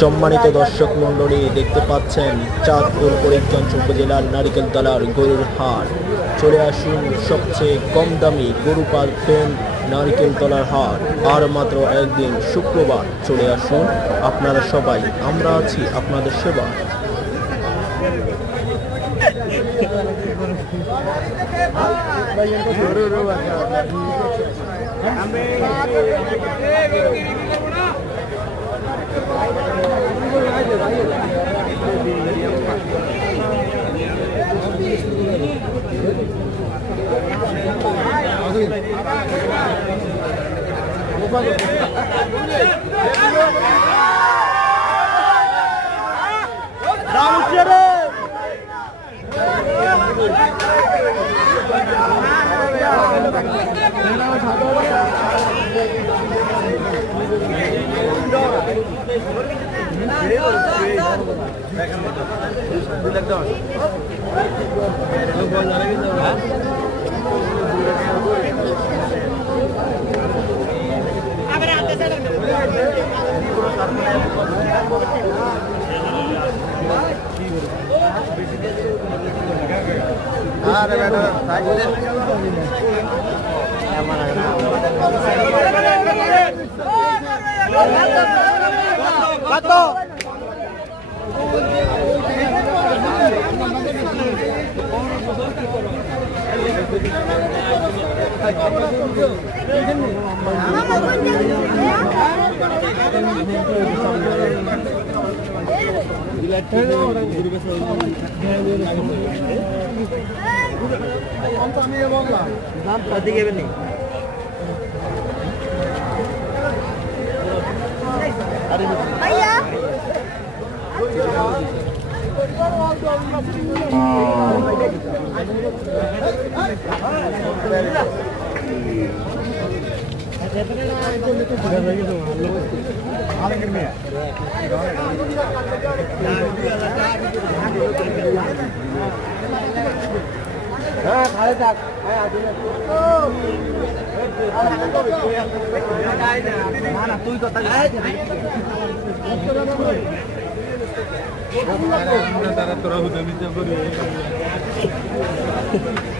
সম্মানিত দর্শক মণ্ডলী, দেখতে পাচ্ছেন চাঁদপুর ফরিদগঞ্জ উপজেলার নারিকেলতলার গরুর হাট। চলে আসুন সবচেয়ে কম দামি গরু পাবেন নারিকেলতলার হাট। আর মাত্র একদিন শুক্রবার চলে আসুন আপনারা সবাই, আমরা আছি আপনাদের সেবা।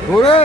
তোরা